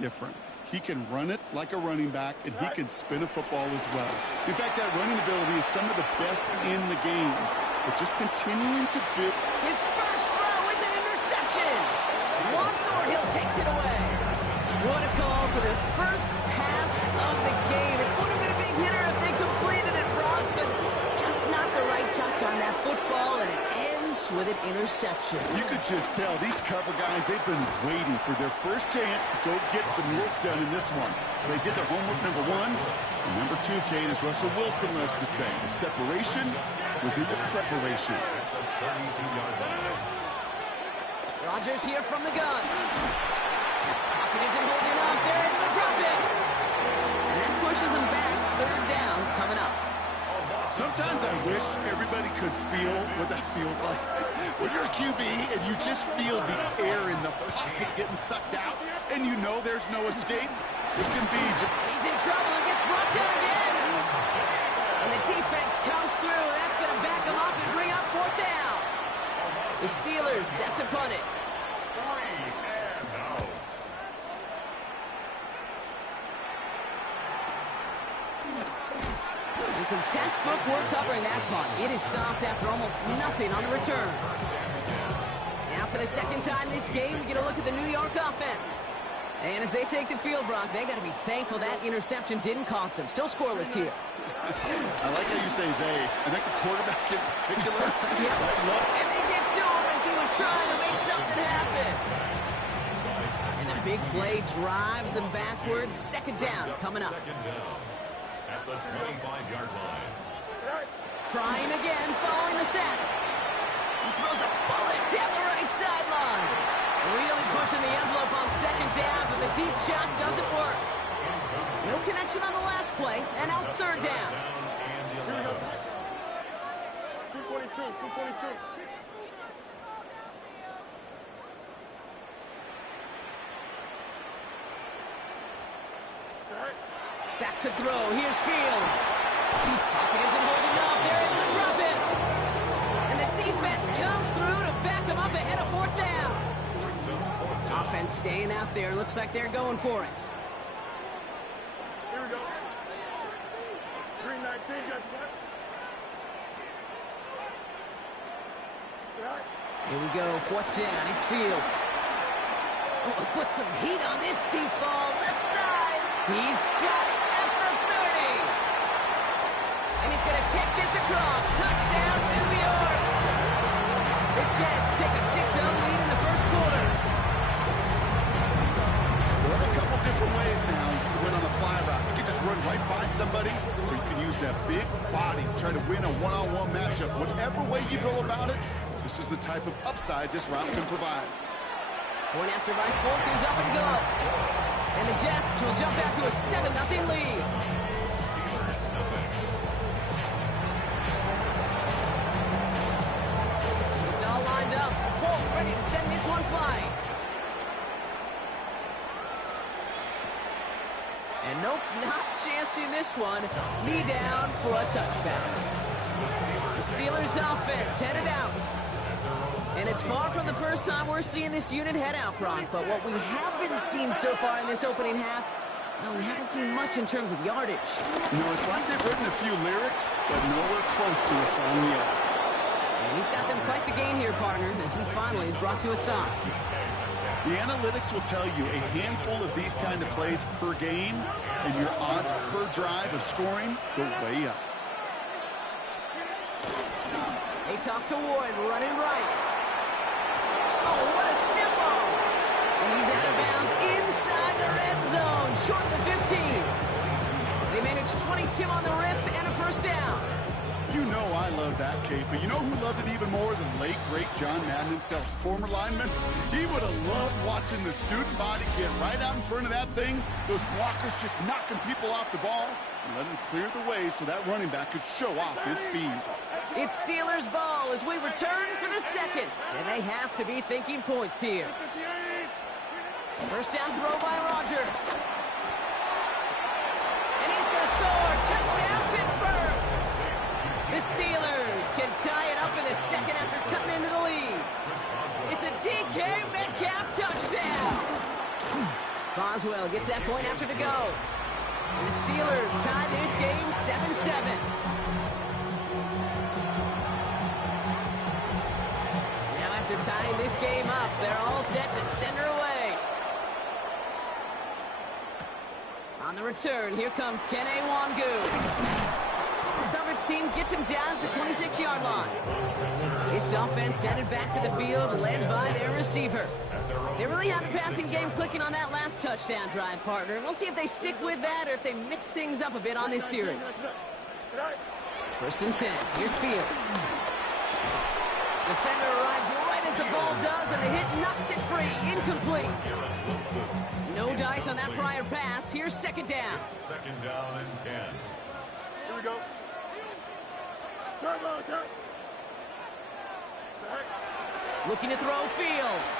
different. He can run it like a running back, and he can spin a football as well. In fact, that running ability is some of the best in the game. But just continuing to build. His first throw is an interception. Juan Thornhill takes it away. What a call for the first pass of the game. It would have been a big hitter if they completed it, Brock, but just not the right touch on that football, and it ends with an interception. You could just tell these cover guys, they've been waiting for their first chance to go get some work done in this one. They did their homework, number one. And number two, Kate, as Russell Wilson loves to say, the separation was in the preparation. Rodgers here from the gun. Pocket isn't holding up. They're able to drop it. And that pushes them back. Third down coming up. Sometimes I wish everybody could feel what that feels like. When you're a QB and you just feel the air in the pocket getting sucked out and you know there's no escape, it can be just... He's in trouble and gets brought down again. And the defense comes through. That's going to back him up and bring up fourth down. The Steelers set to punt it. And some textbook work covering that punt. It is stopped after almost nothing on the return. Now for the second time this game, we get a look at the New York offense. And as they take the field, Brock, they got to be thankful that interception didn't cost them. Still scoreless here. I like how you say they. I think the quarterback in particular. And they get to him as he was trying to make something happen. And the big play drives them backwards. Second down coming up. At the 25-yard line. Trying again, following the sack. He throws a bullet down the right sideline. Really pushing the envelope on second down, but the deep shot doesn't work. No connection on the last play, and now it's third down. 222. Back to throw. Here's Fields. Pocket isn't holding up. They're able to drop it. And the defense comes through to back them up ahead of fourth down. Offense staying out there. Looks like they're going for it. Here we go. 319, got what? Here we go. Fourth down. It's Fields. Oh, put some heat on this deep ball. Left side. He's got it at the 30. And he's going to take this across. Touchdown, New York. The Jets take a 6-0 lead in the first quarter. There are a couple different ways now you can win on the fly route. You can just run right by somebody, or you can use that big body, try to win a one-on-one matchup. Whatever way you go about it, this is the type of upside this route can provide. Point after by Folk is up and good. And the Jets will jump out to a 7-0 lead. It's all lined up. Folk ready to send this one flying. And nope, not chancing this one. Knee down for a touchdown. The Steelers offense headed out. And it's far from the first time we're seeing this unit head out, Brock. But what we haven't seen so far in this opening half, well, we haven't seen much in terms of yardage. You know, it's like they've written a few lyrics, but nowhere close to a song yet. And he's got them quite the gain here, partner, as he finally is brought to a stop. The analytics will tell you a handful of these kind of plays per game, and your odds per drive of scoring go way up. They toss to Warren, running right. Oh, what a step on! And he's out of bounds inside the red zone, short of the 15. They managed 22 on the rip and a first down. You know I love that, Kate, but you know who loved it even more than late, great John Madden himself, former lineman? He would have loved watching the student body get right out in front of that thing, those blockers just knocking people off the ball, and letting him clear the way so that running back could show off his speed. It's Steelers ball as we return for the second, and they have to be thinking points here. First down throw by Rodgers. And he's going to score. Touchdown, Pittsburgh. The Steelers can tie it up in the second after cutting into the lead. It's a DK Metcalf touchdown. Boswell gets that point after to go. And the Steelers tie this game 7-7. Now after tying this game up, they're all set to send her away. On the return, here comes Kene Wangu. Coverage team gets him down at the 26-yard line. This offense headed back to the field, led by their receiver. They really had the passing game clicking on that last touchdown drive, partner. And we'll see if they stick with that or if they mix things up a bit on this series. First and 10. Here's Fields. Defender arrives right as the ball does, and the hit knocks it free. Incomplete. No dice on that prior pass. Here's second down. Second down and 10. Here we go. Start, Mo, start. Looking to throw Fields.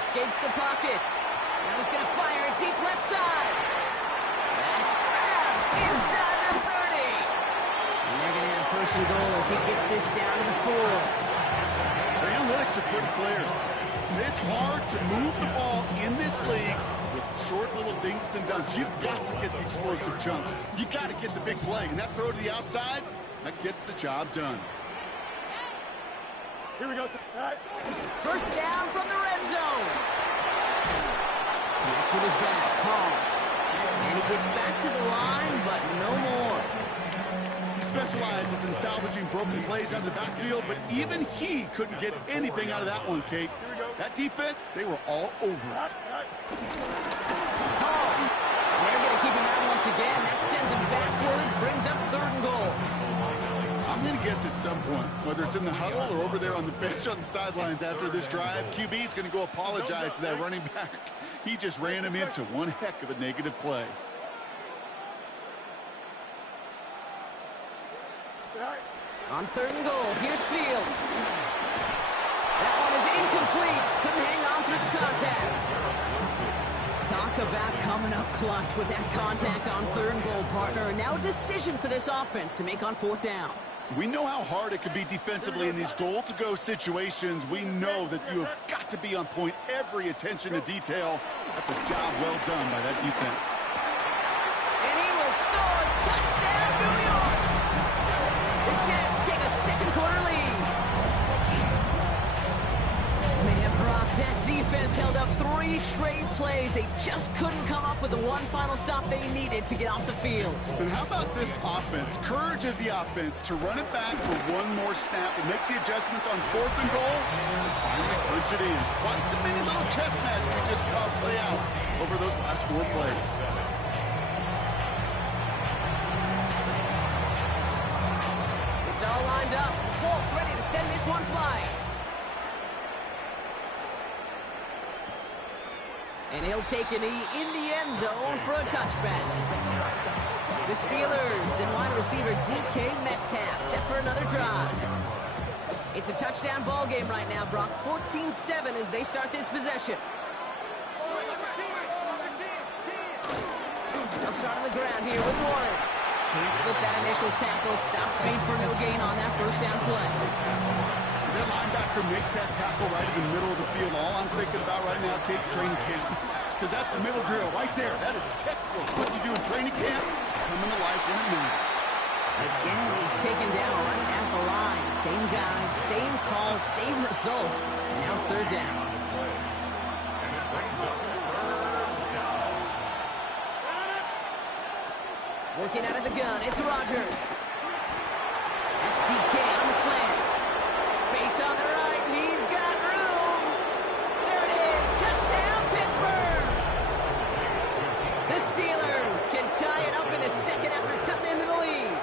Escapes the pocket. Now he's going to fire it deep left side. That's grabbed inside the 30. And they're going to have first and goal as he gets this down to the 4. The analytics are pretty clear. It's hard to move the ball in this league with short little dinks and dunks. You've got to get the explosive chunk. You got to get the big play. And that throw to the outside, that gets the job done. Here we go. All right. First down from the red zone. Connects with his back, Paul. And he gets back to the line, but no more. He specializes in salvaging broken plays out of the backfield, but even he couldn't get anything out of that one, Kate. That defense, they were all over it. Paul. And they're going to keep him out once again. That sends him backwards, brings up third and goal. I'm going to guess at some point, whether it's in the huddle or over there on the bench on the sidelines after this drive, QB's going to go apologize to that running back. He just ran him into one heck of a negative play. On third and goal, here's Fields. That one is incomplete. Couldn't hang on through the contact. Talk about coming up clutch with that contact on third and goal, partner. And now a decision for this offense to make on fourth down. We know how hard it can be defensively in these goal-to-go situations. We know that you have got to be on point, every attention to detail. That's a job well done by that defense. And he will score. Touchdown, New York! The Jets take a second quarter lead. Man, Brock, that defense held up 3 straight plays. They just couldn't come up with the one final stop they needed to get off the field. And how about this offense? Courage of the offense to run it back for one more snap and make the adjustments on fourth and goal to finally punch it in. Quite the mini little chess match we just saw play out over those last 4 plays. It's all lined up. Folk ready to send this one flying. And he'll take a knee in the end zone for a touchback. The Steelers and wide receiver DK Metcalf set for another drive. It's a touchdown ball game right now, Brock. 14-7 as they start this possession. They'll start on the ground here with Warren. Can't slip that initial tackle. Stops made for no gain on that first down play. As that linebacker makes that tackle right in the middle of the field, all I'm thinking about right now, Kate's training camp. Because that's the middle drill right there. That is textbook. What you do in training camp, coming to life when it matters. Again, he's taken down right at the line. Same guy, same call, same result. And now it's third down. Working out of the gun, it's Rodgers. That's DK on the slant. Space on the right, he's got room. There it is, touchdown Pittsburgh. The Steelers can tie it up in the second after cutting into the lead.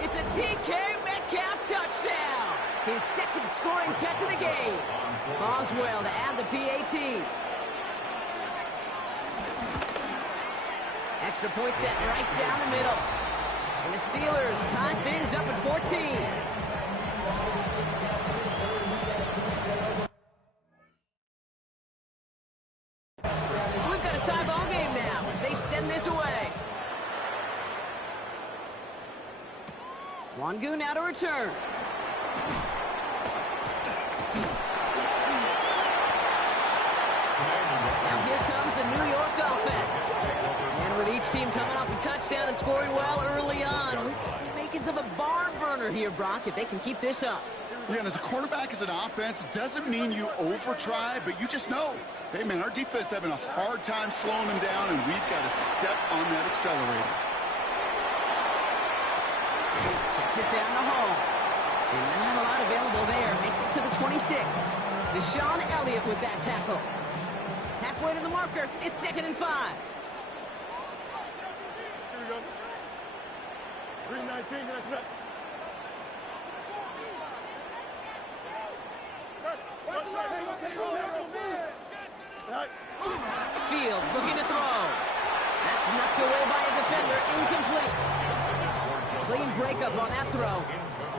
It's a DK Metcalf touchdown. His second scoring catch of the game. Boswell to add the PAT. Extra point set right down the middle. And the Steelers tie things up at 14. So we've got a tie ball game now as they send this away. Wangu now to return. Now here comes the New York offense. team coming off a touchdown and scoring well early on. With the makings of a barn burner here, Brock, if they can keep this up. Yeah, and as a quarterback, as an offense, it doesn't mean you over-try, but you just know, hey, man, our defense having a hard time slowing them down, and we've got to step on that accelerator. Checks it down to Hall. And not a lot available there. Makes it to the 26. Deshaun Elliott with that tackle. Halfway to the marker. It's 2nd and 5. Here we go. 319, that's it. Fields looking to throw. That's knocked away by a defender. Incomplete. Clean breakup on that throw.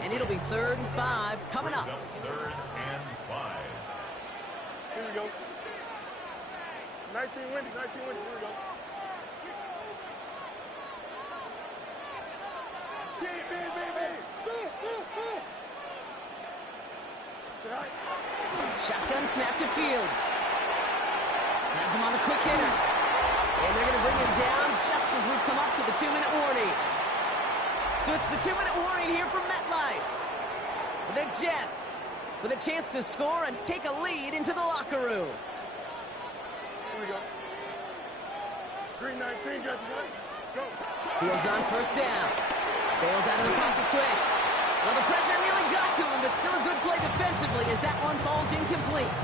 And it'll be 3rd and 5 coming up. 3rd and 5. Here we go. 19 windy, 19 windy. Here we go. Shotgun snap to Fields. Has him on the quick hitter. And they're going to bring him down just as we've come up to the 2-minute warning. So it's the 2-minute warning here from MetLife. The Jets with a chance to score and take a lead into the locker room. Here we go. 319, got you. Go. Fields on 1st down. Bails out of the pocket quick. Well, the pressure nearly got to him, but still a good play defensively as that one falls incomplete.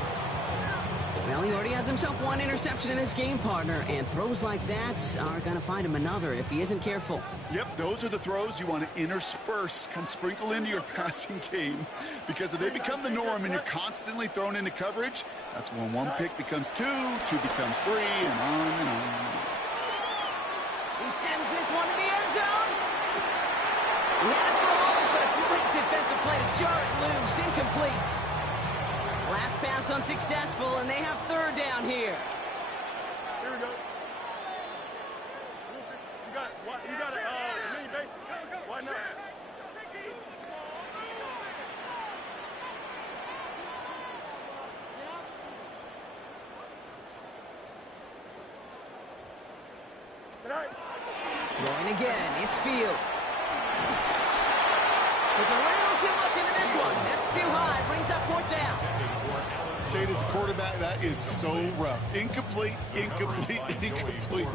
Well, he already has himself one interception in his game, partner, and throws like that are going to find him another if he isn't careful. Yep, those are the throws you want to intersperse, kind of sprinkle into your passing game, because if they become the norm and you're constantly thrown into coverage, that's when one pick becomes 2, 2 becomes 3, and on and on. He sends this one to the end zone. He had it for all, but a great defensive play to jar it loose. Incomplete. Last pass unsuccessful, and they have 3rd down here. Here we go. You got a mini base. Why not? Throwing again, it's Fields. With a little too much into this one. That's too high. Brings up 4th down. Kate, as a quarterback, that is so rough. Incomplete, incomplete, incomplete.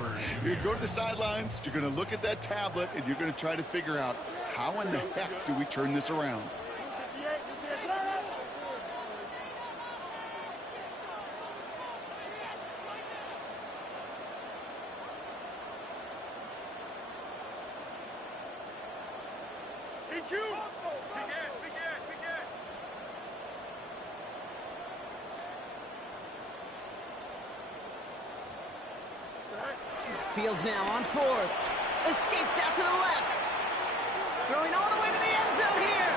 You're going to go to the sidelines, you're going to look at that tablet, and you're going to try to figure out how in the heck do we turn this around. Fields now on 4th. Escapes out to the left. Throwing all the way to the end zone here.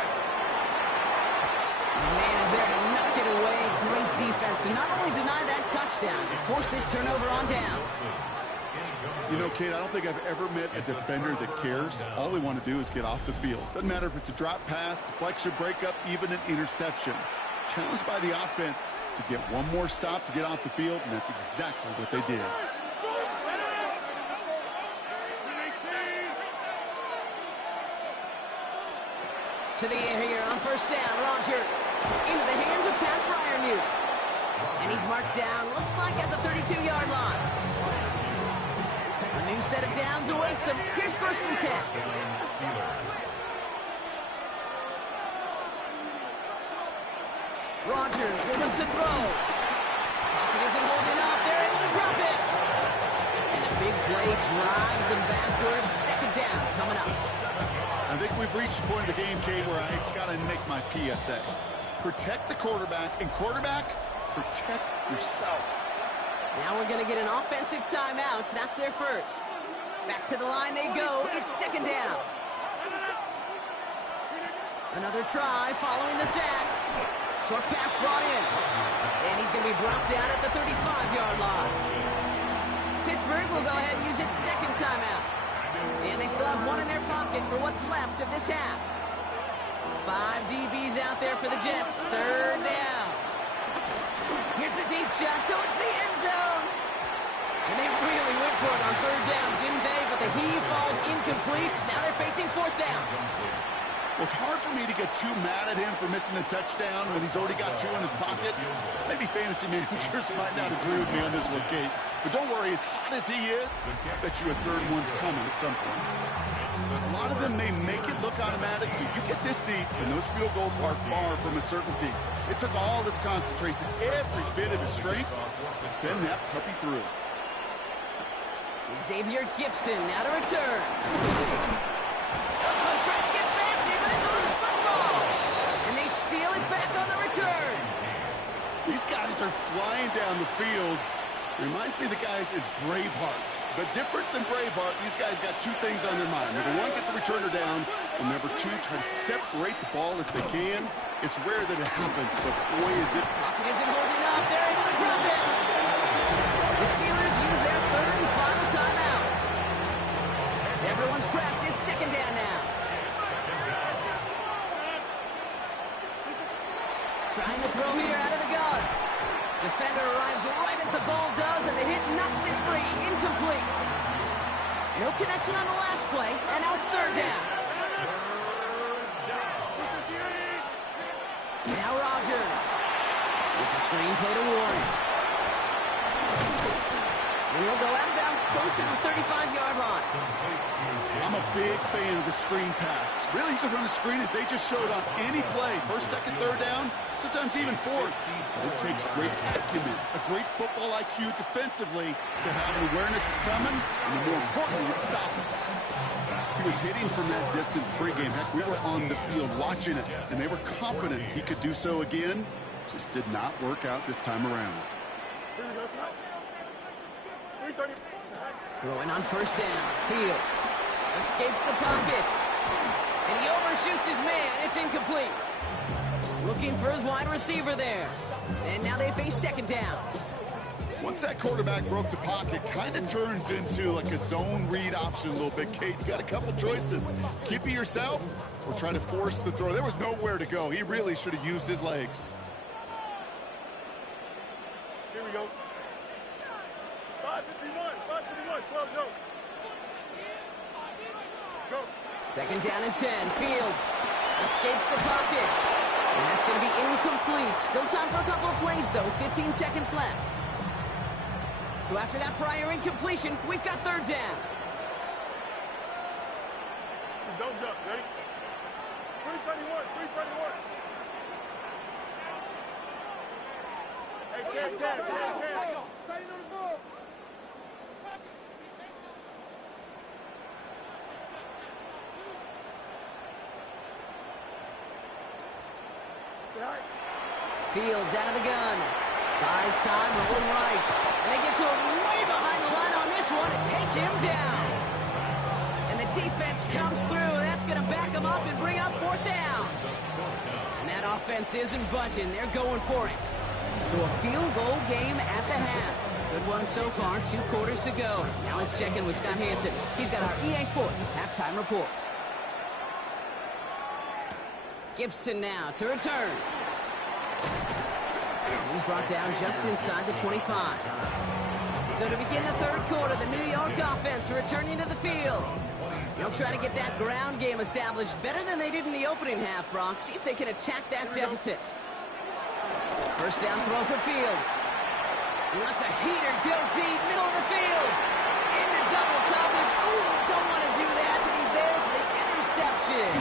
The man is there to knock it away. Great defense to not only deny that touchdown, but force this turnover on downs. You know, Kate, I don't think I've ever met a defender that cares. All they want to do is get off the field. Doesn't matter if it's a drop pass, deflection, breakup, even an interception. Challenged by the offense to get one more stop to get off the field, and that's exactly what they did. To the air here on 1st down, Rodgers. Into the hands of Pat Freiermuth. And he's marked down, looks like at the 32-yard line. A new set of downs awaits him. Here's 1st and 10. Rodgers will look to throw. Pocket isn't holding up. They're able to drop it. And a big play drives them backwards. 2nd down coming up. I think we've reached the point of the game, Kate, where I got to make my PSA. Protect the quarterback, and quarterback, protect yourself. Now we're going to get an offensive timeout. That's their first. Back to the line they go. It's 2nd down. Another try following the sack. Short pass brought in. And he's going to be brought down at the 35-yard line. Pittsburgh will go ahead and use its 2nd timeout. And they still have one in their pocket for what's left of this half. 5 DBs out there for the Jets. 3rd down. Here's a deep shot towards the end zone. And they really went for it on 3rd down, didn't they? But he falls incomplete. Now they're facing fourth down. Well, it's hard for me to get too mad at him for missing a touchdown when he's already got two in his pocket. Maybe fantasy managers might not agree with me on this one, Kate. But don't worry, as hot as he is, I bet you a third one's coming at some point. A lot of them may make it look automatic, but you get this deep, and those field goals are far from a certainty. It took all his concentration, every bit of his strength, to send that puppy through. Xavier Gipson now to return. Trying to get fancy, but it's a loose football. And they steal it back on the return. These guys are flying down the field. Reminds me of the guys at Braveheart. But different than Braveheart, these guys got two things on their mind. Number one, get the returner down. And number two, try to separate the ball if they can. It's rare that it happens, but boy, is it. Pocket isn't holding up. They're able to drop it. The Steelers use their third and final timeout. Everyone's prepped. It's second down now. Trying to throw here out of the gun. Defender arrives right as the ball does, and the hit knocks it free. Incomplete. No connection on the last play, and now it's third down. Now Rodgers. It's a screen play to Warren. And he'll go out of bounds close to the 35-yard line. I'm a big fan of the screen pass. Really, you can run a screen as they just showed on any play. First, second, third down, sometimes even fourth. But it takes great acumen, a great football IQ defensively to have an awareness it's coming, and more importantly, to stop it. He was hitting from that distance pregame. Heck, we were on the field watching it, and they were confident he could do so again. Just did not work out this time around. Throwing on first down. Fields escapes the pocket. And he overshoots his man. It's incomplete. Looking for his wide receiver there. And now they face second down. Once that quarterback broke the pocket, kind of turns into like a zone read option a little bit, Kate. You got a couple choices. Keep it yourself or try to force the throw. There was nowhere to go. He really should have used his legs. Here we go. 551, 12 go. Go. Second down and 10. Fields escapes the pocket. And that's going to be incomplete. Still time for a couple of plays, though. 15 seconds left. So after that prior incompletion, we've got third down. Don't jump. Ready? 331, 331. Hey, Cam. Fields out of the gun. Buys time, rolling right. And they get to him way behind the line on this one and take him down. And the defense comes through. That's going to back him up and bring up fourth down. And that offense isn't budging. They're going for it. So a field goal game at the half. Good one so far. 2 quarters to go. Now let's check in with Scott Hansen. He's got our EA Sports halftime report. Gipson now to return. He's brought down just inside the 25. So to begin the third quarter, the New York offense returning to the field. They'll try to get that ground game established better than they did in the opening half, Bronx. See if they can attack that deficit. First down throw for Fields. He lets a heater go deep, middle of the field. Into double coverage. Ooh, don't want to do that. And he's there for the interception.